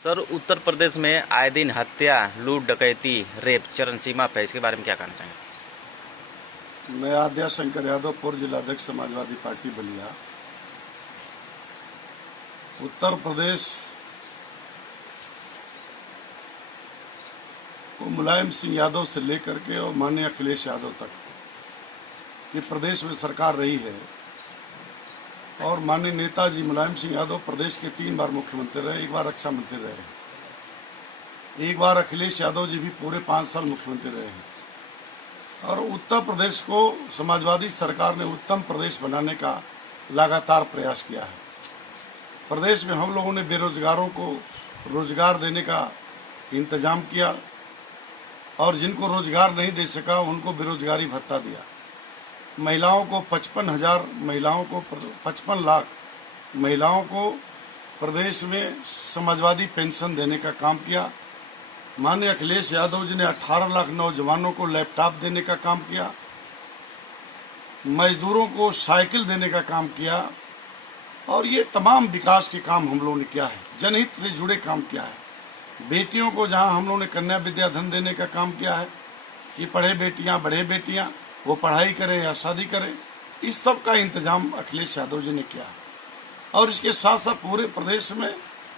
Sir, Uttar Pradesh में आए दिन हत्या, लूट, डकैती, रेप चरम सीमा पे, इसके बारे में क्या कहना चाहेंगे? मैं आद्या शंकर यादव, पूर्व जिलाध्यक्ष समाजवादी पार्टी बलिया। उत्तर प्रदेश को मुलायम सिंह यादव से लेकर के और माननीय अखिलेश यादव तक कि प्रदेश में सरकार रही है, और माननीय नेताजी मुलायम सिंह यादव प्रदेश के 3 बार मुख्यमंत्री रहे, 1 बार रक्षा मंत्री रहे, 1 बार अखिलेश यादव जी भी पूरे 5 साल मुख्यमंत्री रहे हैं। और उत्तर प्रदेश को समाजवादी सरकार ने उत्तम प्रदेश बनाने का लगातार प्रयास किया है। प्रदेश में हम लोगों ने बेरोजगारों को रोजगार देने का इंतजाम किया, और जिनको रोजगार नहीं दे सका उनको बेरोजगारी भत्ता दिया। महिलाओं को 55,000 महिलाओं को 55 लाख महिलाओं को प्रदेश में समाजवादी पेंशन देने का काम किया। माननीय अखिलेश यादव जी ने 18 लाख नौजवानों को लैपटॉप देने का काम किया, मजदूरों को साइकिल देने का काम किया, और ये तमाम विकास के काम हम लोगों ने किया है, जनहित से जुड़े काम किया है। बेटियों को जहां हम लोगों ने कन्या विद्याधन देने का काम किया है कि पढ़े बेटियां बढ़े बेटियां, वो पढ़ाई करें या शादी करें, इस सब का इंतजाम अखिलेश यादव जी ने किया। और इसके साथ साथ पूरे प्रदेश में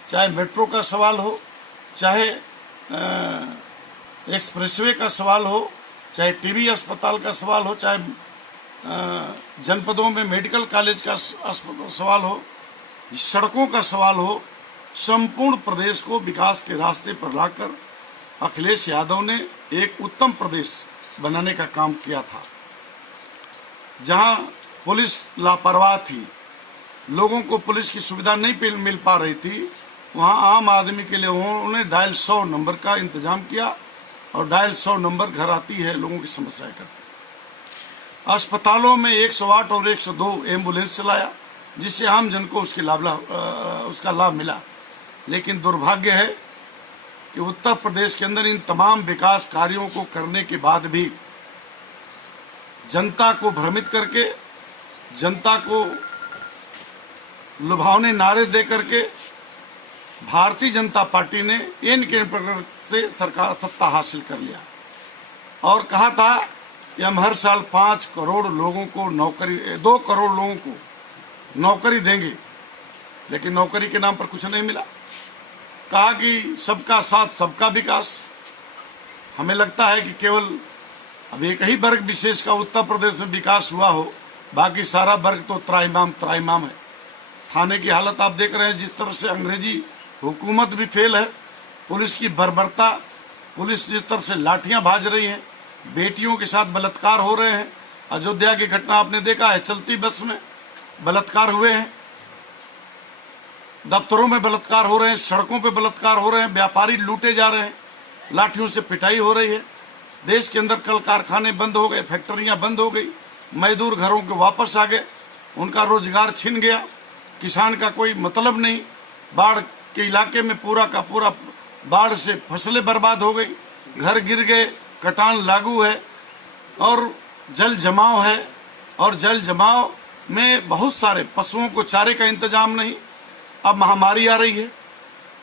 चाहे मेट्रो का सवाल हो, चाहे एक्सप्रेसवे का सवाल हो, चाहे टीबी अस्पताल का सवाल हो, चाहे जनपदों में मेडिकल कॉलेज का सवाल हो, सड़कों का सवाल हो, संपूर्ण प्रदेश को विकास के रास्ते पर लाकर अखिलेश यादव ने एक उत्तम प्रदेश बनाने का काम किया था। जहां पुलिस लापरवाह थी, लोगों को पुलिस की सुविधा नहीं मिल पा रही थी, वहां आम आदमी के लिए उन्होंने डायल 100 नंबर का इंतजाम किया, और डायल 100 नंबर घर आती है लोगों की समस्याएं करती। अस्पतालों में 108 और 102 एम्बुलेंस चलाया, जिससे आम जन को उसका लाभ मिला। लेकिन दुर्भाग्य है कि उत्तर प्रदेश के अंदर इन तमाम विकास कार्यों को करने के बाद भी जनता को भ्रमित करके, जनता को लुभावने नारे दे करके भारतीय जनता पार्टी ने इन के प्रकार से सरकार सत्ता हासिल कर लिया, और कहा था कि हम हर साल 5 करोड़ लोगों को नौकरी, 2 करोड़ लोगों को नौकरी देंगे। लेकिन नौकरी के नाम पर कुछ नहीं मिला। कहा कि सबका साथ सबका विकास। हमें लगता है कि केवल अब एक ही वर्ग विशेष का उत्तर प्रदेश में विकास हुआ हो, बाकी सारा वर्ग तो त्राइमाम है। थाने की हालत आप देख रहे हैं, जिस तरह से अंग्रेजी हुकूमत भी फेल है, पुलिस की बर्बरता, पुलिस जिस तरह से लाठियां भाज रही हैं, बेटियों के साथ बलात्कार हो रहे हैं। अयोध्या की घटना आपने देखा है, चलती बस में बलात्कार हुए हैं, दफ्तरों में बलात्कार हो रहे हैं, सड़कों पे बलात्कार हो रहे हैं, व्यापारी लूटे जा रहे हैं, लाठियों से पिटाई हो रही है। देश के अंदर कल कारखाने बंद हो गए, फैक्ट्रियां बंद हो गई, मजदूर घरों के वापस आ गए, उनका रोजगार छिन गया, किसान का कोई मतलब नहीं। बाढ़ के इलाके में पूरा का पूरा बाढ़ से फसलें बर्बाद हो गई, घर गिर गए, कटान लागू है, और जल जमाव है, और जल जमाव में बहुत सारे पशुओं को चारे का इंतजाम नहीं। अब महामारी आ रही है,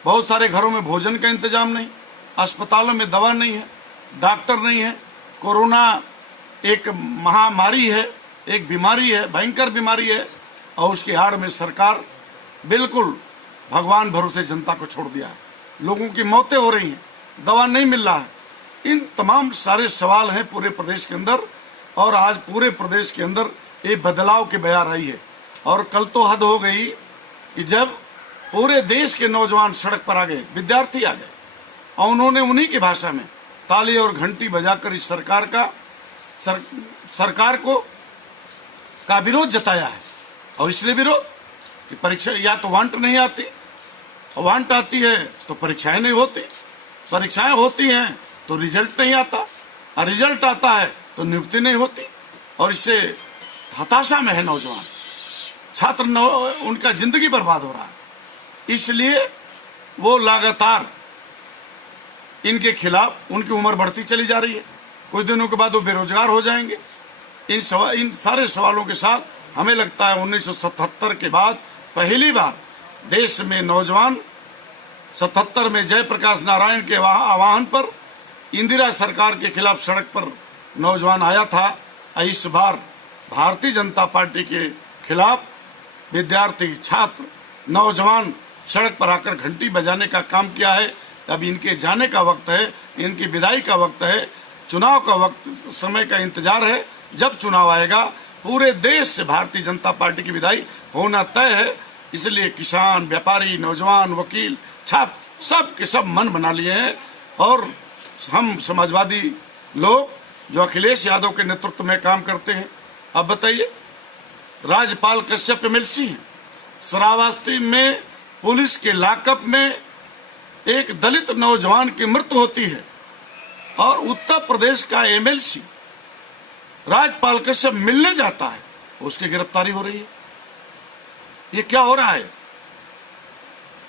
बहुत सारे घरों में भोजन का इंतजाम नहीं, अस्पतालों में दवा नहीं है, डॉक्टर नहीं है। कोरोना एक महामारी है, एक बीमारी है, भयंकर बीमारी है, और उसकी आड़ में सरकार बिल्कुल भगवान भरोसे जनता को छोड़ दिया है। लोगों की मौतें हो रही हैं, दवा नहीं मिल रहा है। इन तमाम सारे सवाल हैं पूरे प्रदेश के अंदर, और आज पूरे प्रदेश के अंदर एक बदलाव की बयार आई है। और कल तो हद हो गई कि जब पूरे देश के नौजवान सड़क पर आ गए, विद्यार्थी आ गए, और उन्होंने उन्हीं की भाषा में ताली और घंटी बजाकर इस सरकार का विरोध जताया है। और इसलिए विरोध कि परीक्षा या तो वांट नहीं आती, और वांट आती है तो परीक्षाएं नहीं होती, परीक्षाएं होती हैं तो रिजल्ट नहीं आता, और रिजल्ट आता है तो नियुक्ति नहीं होती। और इससे हताशा में है नौजवान छात्र, उनका जिंदगी बर्बाद हो रहा है। इसलिए वो लगातार इनके खिलाफ, उनकी उम्र बढ़ती चली जा रही है, कुछ दिनों के बाद वो बेरोजगार हो जाएंगे। इन सारे सवालों के साथ हमें लगता है 1977 के बाद पहली बार देश में नौजवान 77 में जयप्रकाश नारायण के आह्वान पर इंदिरा सरकार के खिलाफ सड़क पर नौजवान आया था। इस बार भारतीय जनता पार्टी के खिलाफ विद्यार्थी, छात्र, नौजवान सड़क पर आकर घंटी बजाने का काम किया है। अब इनके जाने का वक्त है, इनकी विदाई का वक्त है, चुनाव का वक्त, समय का इंतजार है। जब चुनाव आएगा पूरे देश से भारतीय जनता पार्टी की विदाई होना तय है। इसलिए किसान, व्यापारी, नौजवान, वकील, छात्र सब के सब मन बना लिए हैं। और हम समाजवादी लोग जो अखिलेश यादव के नेतृत्व में काम करते हैं। अब बताइए, राज्यपाल कश्यप एमएलसी हैं, श्रावस्ती में पुलिस के लॉकअप में एक दलित नौजवान की मृत्यु होती है और उत्तर प्रदेश का एमएलसी राज्यपाल कश्यप मिलने जाता है, उसकी गिरफ्तारी हो रही है। ये क्या हो रहा है?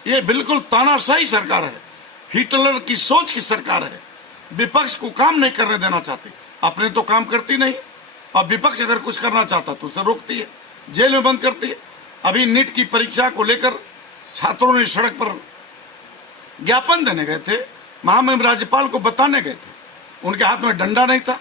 ये बिल्कुल तानाशाही सरकार है, हिटलर की सोच की सरकार है। विपक्ष को काम नहीं करने देना चाहती, अपने तो काम करती नहीं, और विपक्ष अगर कुछ करना चाहता तो उसे रोकती है, जेल में बंद करती है। अभी नीट की परीक्षा को लेकर छात्रों ने सड़क पर ज्ञापन देने गए थे, महामहिम राज्यपाल को बताने गए थे। उनके हाथ में डंडा नहीं था,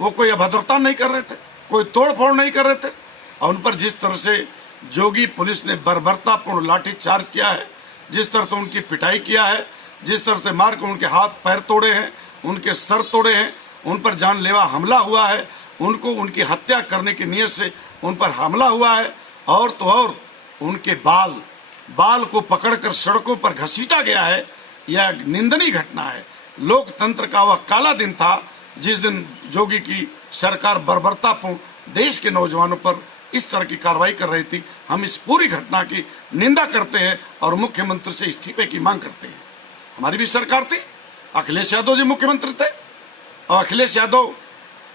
वो कोई अभद्रता नहीं कर रहे थे, कोई तोड़फोड़ नहीं कर रहे थे। और उन पर जिस तरह से जोगी पुलिस ने बर्बरतापूर्ण लाठी चार्ज किया है, जिस तरह से उनकी पिटाई किया है, जिस तरह से मार कर उनके हाथ पैर तोड़े हैं, उनके सर तोड़े हैं, उन पर जानलेवा हमला हुआ है, उनको उनकी हत्या करने की नीयत से उन पर हमला हुआ है। और तो और उनके बाल को पकड़कर सड़कों पर घसीटा गया है। यह निंदनीय घटना है। लोकतंत्र का वह काला दिन था जिस दिन जोगी की सरकार बर्बरतापूर्ण देश के नौजवानों पर इस तरह की कार्रवाई कर रही थी। हम इस पूरी घटना की निंदा करते हैं और मुख्यमंत्री से इस्तीफे की मांग करते हैं। हमारी भी सरकार थी, अखिलेश यादव जी मुख्यमंत्री थे, और अखिलेश यादव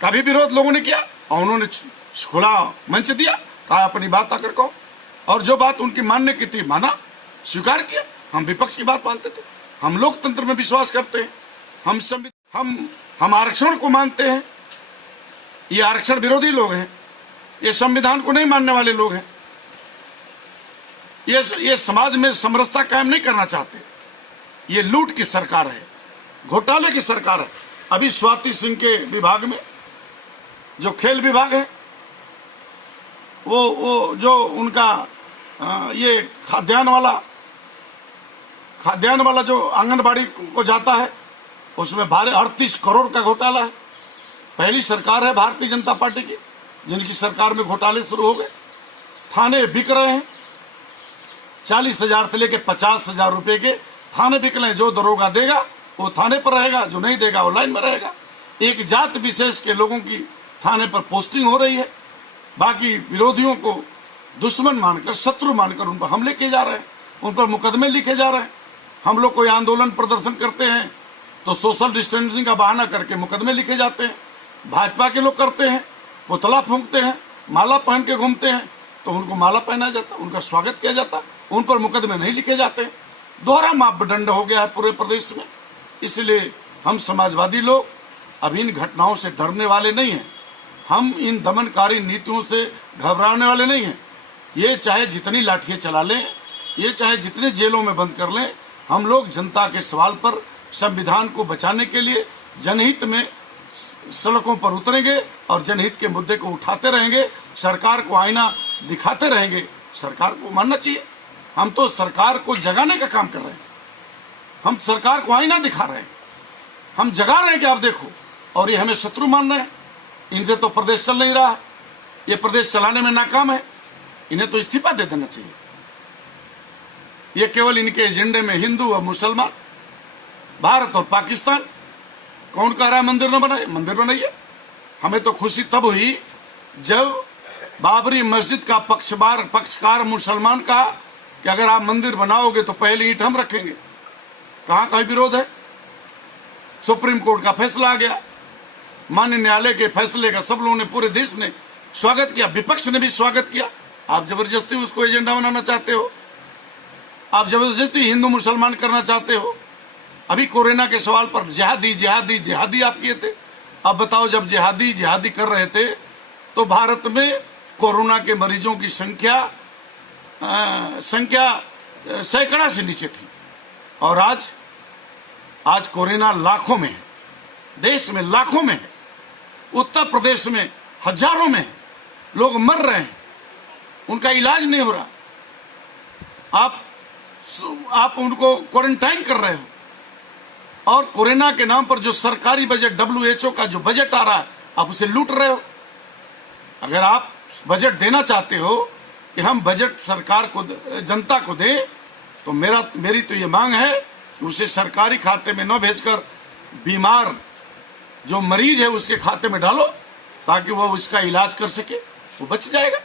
का भी विरोध लोगों ने किया और उन्होंने खुला मंच दिया, कहा अपनी बात आकर कहो। और जो बात उनकी मानने की थी माना, स्वीकार किया। हम विपक्ष की बात मानते थे, हम लोकतंत्र में विश्वास करते हैं, हम आरक्षण को मानते हैं। ये आरक्षण विरोधी लोग हैं, ये संविधान को नहीं मानने वाले लोग हैं, ये समाज में समरसता कायम नहीं करना चाहते। ये लूट की सरकार है, घोटाले की सरकार है। अभी स्वाति सिंह के विभाग में जो खेल विभाग है, वो जो उनका ये खाद्यान्न वाला जो आंगनबाड़ी को जाता है, उसमें 38 करोड़ का घोटाला है। पहली सरकार है भारतीय जनता पार्टी की जिनकी सरकार में घोटाले शुरू हो गए। थाने बिक रहे हैं, 40,000 से लेकर 50,000 रुपए के थाने बिक रहे हैं। जो दरोगा देगा वो थाने पर रहेगा, जो नहीं देगा वो लाइन में रहेगा। एक जात विशेष के लोगों की थाने पर पोस्टिंग हो रही है, बाकी विरोधियों को दुश्मन मानकर, शत्रु मानकर उन पर हमले किए जा रहे हैं, उन पर मुकदमे लिखे जा रहे हैं। हम लोग कोई आंदोलन प्रदर्शन करते हैं तो सोशल डिस्टेंसिंग का बहाना करके मुकदमे लिखे जाते हैं। भाजपा के लोग करते हैं, पुतला फूंकते हैं, माला पहन के घूमते हैं, तो उनको माला पहना जाता, उनका स्वागत किया जाता, उन पर मुकदमे नहीं लिखे जाते। दोहरा मापदंड हो गया है पूरे प्रदेश में। इसलिए हम समाजवादी लोग अब इन घटनाओं से डरने वाले नहीं हैं, हम इन दमनकारी नीतियों से घबराने वाले नहीं हैं। ये चाहे जितनी लाठियां चला लें, ये चाहे जितने जेलों में बंद कर लें, हम लोग जनता के सवाल पर, संविधान को बचाने के लिए जनहित में सड़कों पर उतरेंगे और जनहित के मुद्दे को उठाते रहेंगे। सरकार को आईना दिखाते रहेंगे। सरकार को मानना चाहिए, हम तो सरकार को जगाने का काम कर रहे हैं, हम सरकार को आईना दिखा रहे हैं, हम जगा रहे हैं कि आप देखो। और ये हमें शत्रु मान रहे हैं। इनसे तो प्रदेश चल नहीं रहा है, ये प्रदेश चलाने में नाकाम है, इन्हें तो इस्तीफा दे देना चाहिए। ये केवल इनके एजेंडे में हिंदू और मुसलमान, भारत और पाकिस्तान, कौन कह रहा है मंदिर न बनाए? मंदिर बनाइए। हमें तो खुशी तब हुई जब बाबरी मस्जिद का पक्षकार मुसलमान कहा कि अगर आप मंदिर बनाओगे तो पहली ईंट हम रखेंगे। कहां का विरोध है? सुप्रीम कोर्ट का फैसला आ गया, माननीय न्यायालय के फैसले का सब लोगों ने, पूरे देश ने स्वागत किया, विपक्ष ने भी स्वागत किया। आप जबरदस्ती उसको एजेंडा बनाना चाहते हो, आप जबरदस्ती हिंदू मुसलमान करना चाहते हो। अभी कोरोना के सवाल पर जिहादी आप किए थे। अब बताओ, जब जिहादी कर रहे थे तो भारत में कोरोना के मरीजों की संख्या सैकड़ा से नीचे थी। और आज कोरोना लाखों में है, देश में लाखों में है, उत्तर प्रदेश में हजारों में है, लोग मर रहे हैं, उनका इलाज नहीं हो रहा। आप उनको क्वारंटाइन कर रहे हो और कोरोना के नाम पर जो सरकारी बजट WHO का जो बजट आ रहा है आप उसे लूट रहे हो। अगर आप बजट देना चाहते हो कि हम बजट सरकार को, जनता को दें, तो मेरी तो ये मांग है कि उसे सरकारी खाते में न भेजकर बीमार जो मरीज है उसके खाते में डालो, ताकि वो उसका इलाज कर सके, वो बच जाएगा।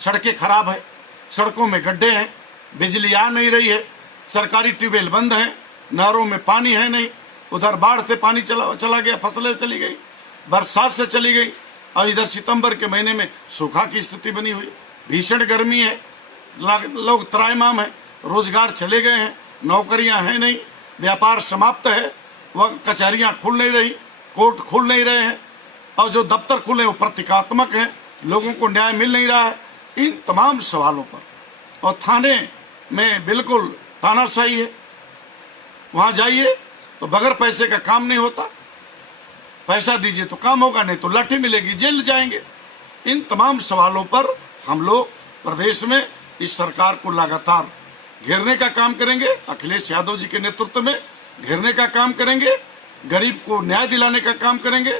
सड़कें खराब है, सड़कों में गड्ढे हैं, बिजली आ नहीं रही है, सरकारी ट्यूबवेल बंद है, नहरों में पानी है नहीं, उधर बाढ़ से पानी चला गया, फसलें चली गई, बरसात से चली गई, और इधर सितंबर के महीने में सूखा की स्थिति बनी हुई, भीषण गर्मी है, लोग त्राहिमाम है, रोजगार चले गए हैं, नौकरियां हैं नहीं, व्यापार समाप्त है, वह कचहरियां खुल नहीं रही, कोर्ट खुल नहीं रहे हैं, और जो दफ्तर खुले वो प्रतीकात्मक है, लोगों को न्याय मिल नहीं रहा है। इन तमाम सवालों पर, और थाने में बिल्कुल तानाशाही है, वहां जाइए तो बगैर पैसे का काम नहीं होता, पैसा दीजिए तो काम होगा, नहीं तो लाठी मिलेगी, जेल जाएंगे। इन तमाम सवालों पर हम लोग प्रदेश में इस सरकार को लगातार घेरने का काम करेंगे, अखिलेश यादव जी के नेतृत्व में घेरने का काम करेंगे, गरीब को न्याय दिलाने का काम करेंगे,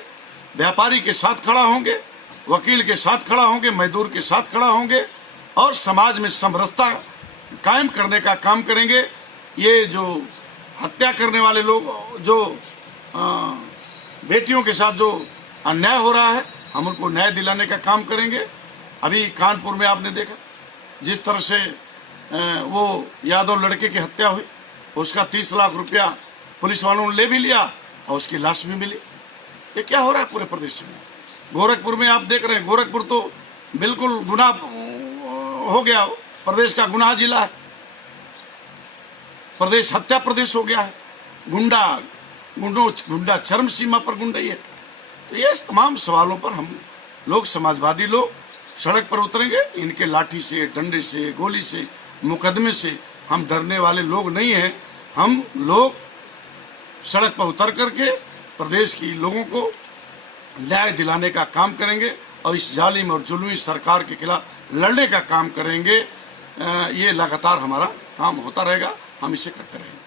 व्यापारी के साथ खड़ा होंगे, वकील के साथ खड़ा होंगे, मजदूर के साथ खड़ा होंगे, और समाज में समरसता कायम करने का काम करेंगे। ये जो हत्या करने वाले लोग, जो बेटियों के साथ जो अन्याय हो रहा है, हम उनको न्याय दिलाने का काम करेंगे। अभी कानपुर में आपने देखा जिस तरह से वो यादव लड़के की हत्या हुई, उसका 30 लाख रुपया पुलिस वालों ने ले भी लिया और उसकी लाश भी मिली। ये क्या हो रहा है पूरे प्रदेश में? गोरखपुर में आप देख रहे हैं, गोरखपुर तो बिल्कुल गुनाह हो गया, प्रदेश का गुनाह जिला है, प्रदेश हत्या प्रदेश हो गया है, गुंडा चरम सीमा पर गुंडाई है। तो ये तमाम सवालों पर हम लोग, समाजवादी लोग, सड़क पर उतरेंगे। इनके लाठी से, डंडे से, गोली से, मुकदमे से हम डरने वाले लोग नहीं हैं। हम लोग सड़क पर उतर करके प्रदेश की लोगों को न्याय दिलाने का काम करेंगे और इस जालिम और जुल्मी सरकार के खिलाफ लड़ने का काम करेंगे। ये लगातार हमारा काम होता रहेगा, हम इसे करते रहेंगे।